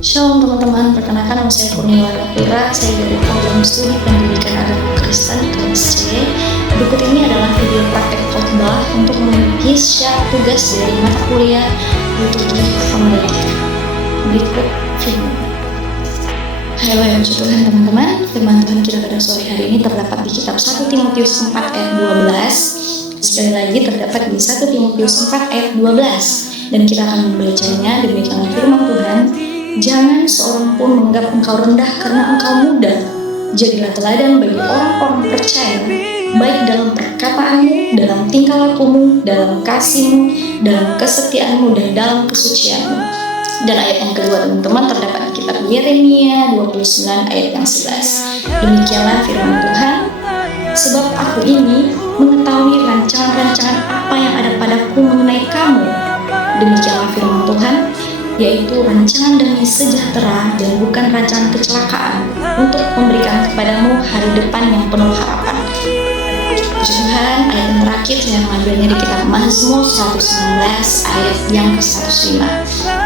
Shalom teman-teman, perkenalkan nama saya Kurniawan Pura, saya dari program studi pendidikan agama Kristen kelas C. Berikut ini adalah video praktek khotbah untuk memenuhi syarat tugas dari mata kuliah liturgi homiletik. Berikut firman. Halo yang puji Tuhan teman-teman, firman Tuhan kita pada sore hari ini terdapat di kitab 1 Timotius 4 ayat 12. Sekali lagi terdapat di 1 Timotius 4 ayat 12. Dan kita akan membacanya demikian firman Tuhan. Jangan seorang pun menganggap engkau rendah karena engkau muda. Jadilah teladan bagi orang-orang percaya, baik dalam perkataanmu, dalam tingkah lakumu, dalam kasihmu, dalam kesetiaanmu, dan dalam kesucianmu. Dan ayat yang kedua teman-teman terdapat di kitab Yeremia 29 ayat yang 11. Demikianlah firman Tuhan. Sebab aku ini mengetahui rancangan-rancangan apa yang ada padaku mengenai kamu. Demikianlah firman Tuhan, yaitu rancangan damai sejahtera dan bukan rancangan kecelakaan, untuk memberikan kepadamu hari depan yang penuh harapan. Puji Tuhan, ayat yang terakhir saya mengambilnya di kitab Mazmur 119 ayat yang ke-105.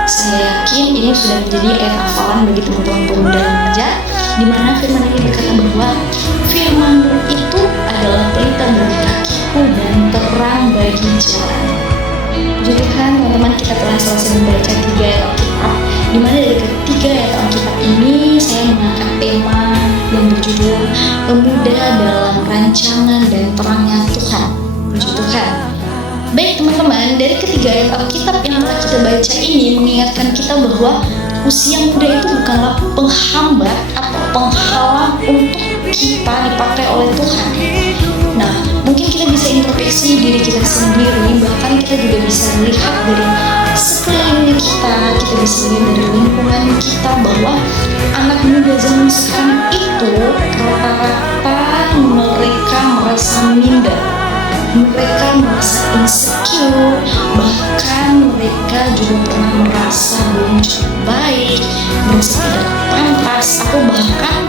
Saya yakin ini sudah menjadi ayat hafalan bagi teman-teman pemuda dan remaja, di mana firman ini berkata bahwa firman-Mu itu adalah pelita bagi kakiku dan terang bagi jalan. Puji Tuhan, teman-teman, kita telah selesai membaca 3 ayat Alkitab, di mana dari ketiga ayat Alkitab ini saya mengangkat tema yang berjudul Pemuda dalam Rancangan dan Terangnya Tuhan. Puji Tuhan. Baik teman-teman, dari ketiga ayat Alkitab yang telah kita baca ini mengingatkan kita bahwa usia muda itu bukanlah penghambat atau penghalang untuk kita dipakai oleh Tuhan. Nah, mungkin kita bisa introspeksi diri kita sendiri, bahkan kita juga bisa melihat dari sekelilingnya kita bisa melihat dari lingkungan kita bahwa anak muda zaman sekarang itu rata-rata mereka merasa minder, mereka merasa insecure, bahkan mereka juga pernah merasa belum cukup baik, merasa tidak pantas, atau bahkan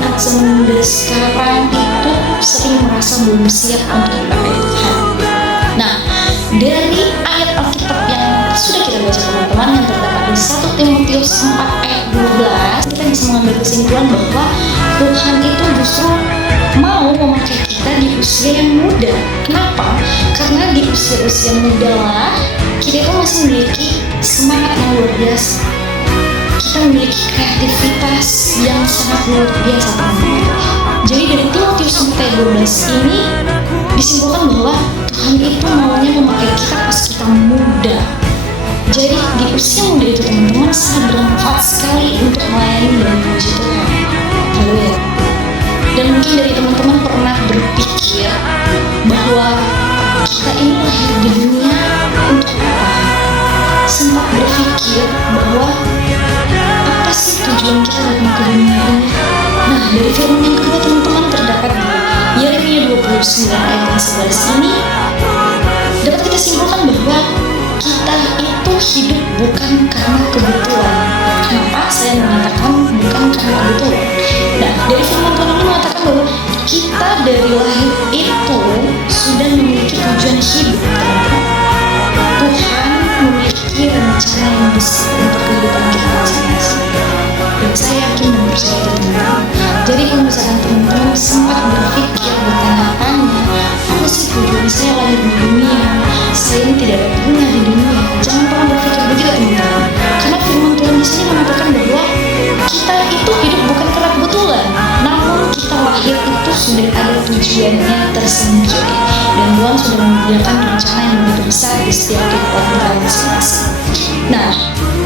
anak zaman muda sekarang itu sering merasa belum siap untuk dipakai Tuhan. Nah, dari ayat Alkitab yang sudah kita baca teman-teman yang terdapat di 1 Timotius 4 ayat 12, kita bisa mengambil kesimpulan bahwa Tuhan itu justru mau memakai kita di usia yang muda. Kenapa? Karena di usia-usia muda lah kita itu masih memiliki semangat yang luar biasa. Kita memiliki kreativitas yang sangat luar biasa teman-teman. Jadi dari Timotius 4 ayat 12 ini disimpulkan bahwa Tuhan itu maunya memakai kita pas kita muda. Jadi di usia muda itu teman-teman sangat bermanfaat sekali untuk melayani dan memuji Tuhan. Haleluya. Dan mungkin dari teman-teman pernah berpikir bahwa kita ini lahir di dunia untuk apa? Sempat berpikir bahwa apa sih tujuan kita datang ke dunia ini? Nah, dari firman yang kedua teman-teman terdapat di Yeremia 29 ayat yang 11 ini dapat kita simpulkan bahwa kita itu hidup bukan karena kebetulan. Kenapa saya mengatakan bukan karena kebetulan? Nah, dari firman Tuhan ini mengatakan bahwa kita dari lahir itu sudah memiliki tujuan hidup teman-teman. Tuhan memiliki rencana yang besar untuk kehidupan kita masing-masing. Dan saya yakin dan percaya teman-teman. Jadi kalau misalkan teman-teman sempat berpikir, bertanya-tanya, apa sih tujuan saya lahir di dunia? Saya ini tidak ada guna di dunia. Jangan pernah berpikir begitu teman-teman. Karena firman Tuhan di sini mengatakan bahwa kita itu hidup bukan karena kebetulan, namun kita lahir itu sudah ada tujuannya tersendiri. Dan Tuhan sudah menyediakan rencana yang begitu besar di setiap kehidupan kita masing-masing. Nah,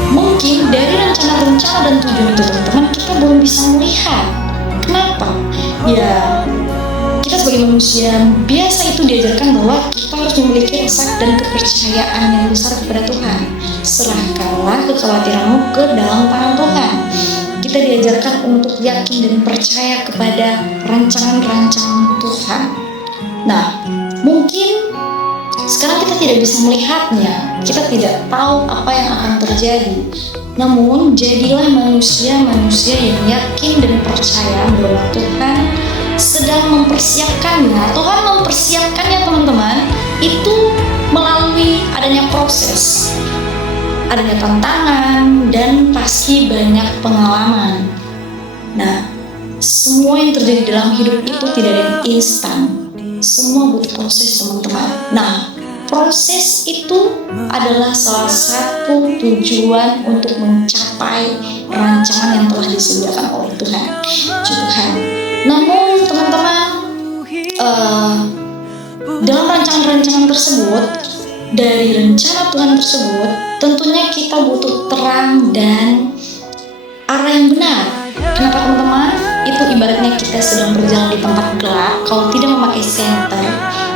mungkin dari rencana-rencana dan tujuan itu teman-teman kita belum bisa melihat. Kenapa? Ya, kita sebagai manusia biasa itu diajarkan bahwa kita harus memiliki rasa dan kepercayaan yang besar kepada Tuhan. Serahkanlah kekhawatiranmu ke dalam tangan Tuhan. Kita diajarkan untuk yakin dan percaya kepada rancangan-rancangan Tuhan. Nah, mungkin sekarang kita tidak bisa melihatnya, kita tidak tahu apa yang akan terjadi. Namun, jadilah manusia-manusia yang yakin dan percaya bahwa Tuhan sedang mempersiapkannya. Tuhan mempersiapkannya teman-teman, itu melalui adanya proses. adanya tantangan, dan pasti banyak pengalaman. Nah, semua yang terjadi dalam hidup itu tidak ada yang instan. Semua butuh proses, teman-teman. Nah, proses itu adalah salah satu tujuan untuk mencapai rancangan yang telah disediakan oleh Tuhan. Namun, teman-teman, dalam rancangan-rancangan tersebut, dari rencana Tuhan tersebut, tentunya kita butuh terang dan arah yang benar. Kenapa, teman-teman? Itu ibaratnya kita sedang berjalan di tempat gelap. Kalau tidak memakai senter,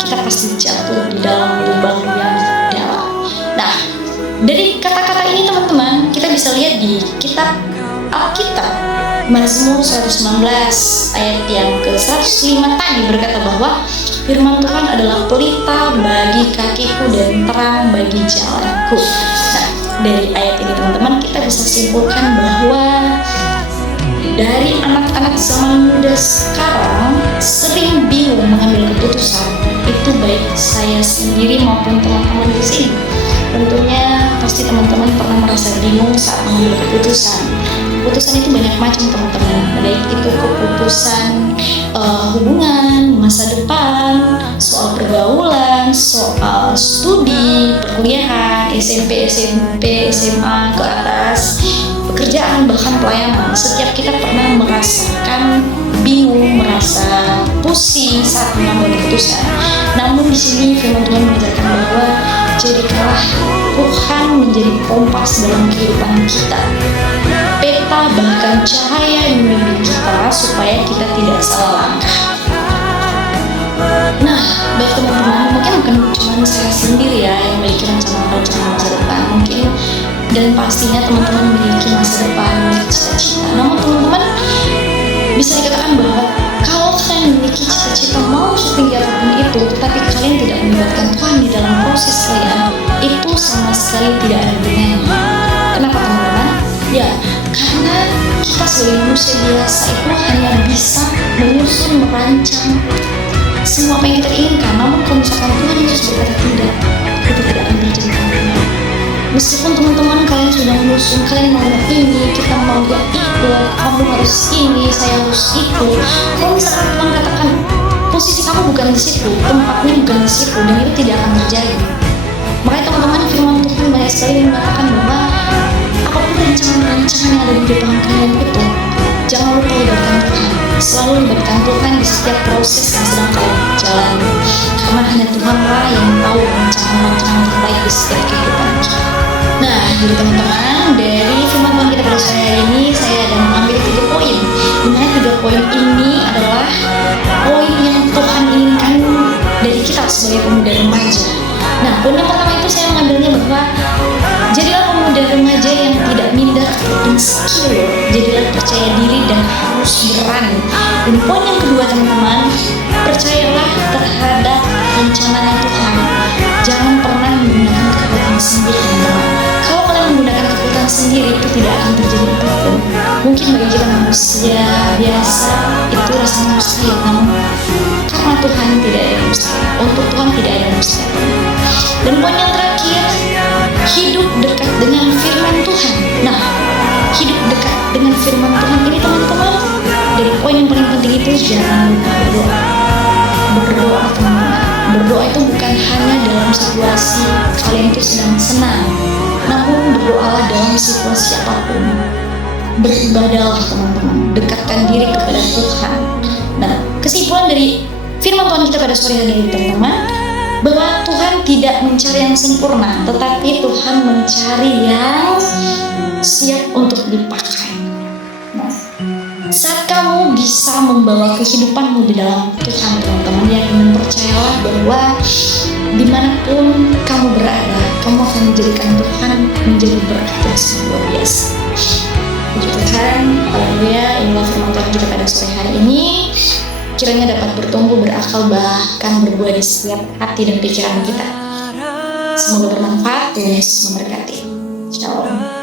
kita pasti jatuh di dalam lubang yang dalam. Nah, dari kata-kata ini, teman-teman, kita bisa lihat di kitab Alkitab, Mazmur 119 ayat yang ke-105 tadi berkata bahwa firman Tuhan adalah pelita bagi kakiku dan terang bagi jalanku. Nah, dari ayat ini, teman-teman, kita bisa simpulkan bahwa dari anak-anak zaman muda sekarang sering bingung mengambil keputusan. Itu baik saya sendiri maupun teman-teman di sini. Tentunya pasti teman-teman pernah merasa bingung saat mengambil keputusan. Keputusan itu banyak macam, teman-teman. Baik itu keputusan hubungan, masa depan, soal pergaulan, soal studi, perkuliahan, SMP, SMA ke atas, pekerjaan, bahkan pelayanan. Setiap kita pernah merasakan bingung, merasa pusing saat mengambil keputusan. Namun di sini firman Tuhan mengajarkan bahwa jadikanlah Tuhan menjadi kompas dalam kehidupan kita, peta bahkan cahaya yang membimbing kita supaya kita tidak salah langkah. Nah, baik teman-teman, mungkin bukan cuma saya sendiri ya yang memiliki rencana-rencana masa depan. Mungkin dan pastinya teman-teman memiliki masa depan, memiliki cita-cita. Namun teman-teman bisa dikatakan bahwa kalau kalian memiliki cita-cita mau setinggi apapun itu, tetapi kalian tidak melibatkan Tuhan di dalam proses kalian, itu sama sekali tidak ada gunanya. Kenapa, teman-teman? Ya, karena kita sebagai manusia biasa itu hanya bisa menyusun, merancang semua apa yang kita inginkan. Namun kalau misalkan Tuhan Yesus berkata tidak, itu tidak akan terjadi, teman-teman. Meskipun teman-teman kalian sudah menyusun, kalian mau ini, kita mau yang itu, kamu harus ini, saya harus itu. Kalau misalkan Tuhan katakan posisi kamu bukan di situ, tempatnya bukan di situ, dan itu tidak akan terjadi. Makanya teman-teman, firman Tuhan banyak sekali mengatakan bahwa apapun rancangan-rancangan yang ada di depan kalian itu, jangan lupa libatkan Tuhan. Selalu libatkan Tuhan di setiap proses yang sedang kalian jalani, karena hanya Tuhanlah yang tahu rancangan-rancangan terbaik di setiap kehidupan kita. Nah, jadi teman-teman, dari firman Tuhan kita pada sore hari ini, saya ada mengambil 3 poin. Dimana 3 poin ini adalah poin yang Tuhan inginkan dari kita sebagai pemuda remaja. Nah, poin yang pertama itu saya mengambilnya bahwa jadilah pemuda remaja yang tidak minder atau insecure. Jadilah percaya diri dan harus berani. Dan poin yang kedua, teman-teman, percayalah terhadap rencananya Tuhan. Jangan pernah menggunakan kekuatan sendiri, teman-teman. Kalau kalian menggunakan kekuatan sendiri, itu tidak akan terjadi apapun. Mungkin bagi kita manusia biasa itu rasanya mustahil, namun karena Tuhan tidak ada yang mustahil. Untuk Tuhan tidak ada yang mustahil. Dan poin yang terakhir, hidup dekat dengan firman Tuhan. Nah, hidup dekat dengan firman Tuhan ini, teman-teman, dari poin yang paling penting itu jangan lupa berdoa. Berdoa, teman-teman. Berdoa itu bukan hanya dalam situasi kalian itu sedang senang, namun berdoalah dalam situasi apapun. Beribadahlah, teman-teman. Dekatkan diri kepada Tuhan. Nah, kesimpulan dari firman Tuhan kita pada sore hari ini, teman-teman, bahwa Tuhan tidak mencari yang sempurna, tetapi Tuhan mencari yang siap untuk dipakai. Nah, saat kamu bisa membawa kehidupanmu di dalam Tuhan, teman-teman, yang percayalah bahwa dimanapun kamu berada, kamu akan menjadikan Tuhan menjadi berkat yang sangat luar biasa. Puji Tuhan, haleluya. Inilah firman Tuhan kita pada sore hari ini. Kiranya dapat bertumbuh, berakal, bahkan berbuah di setiap hati dan pikiran kita. Semoga bermanfaat. Tuhan Yesus memberkati. Shalom.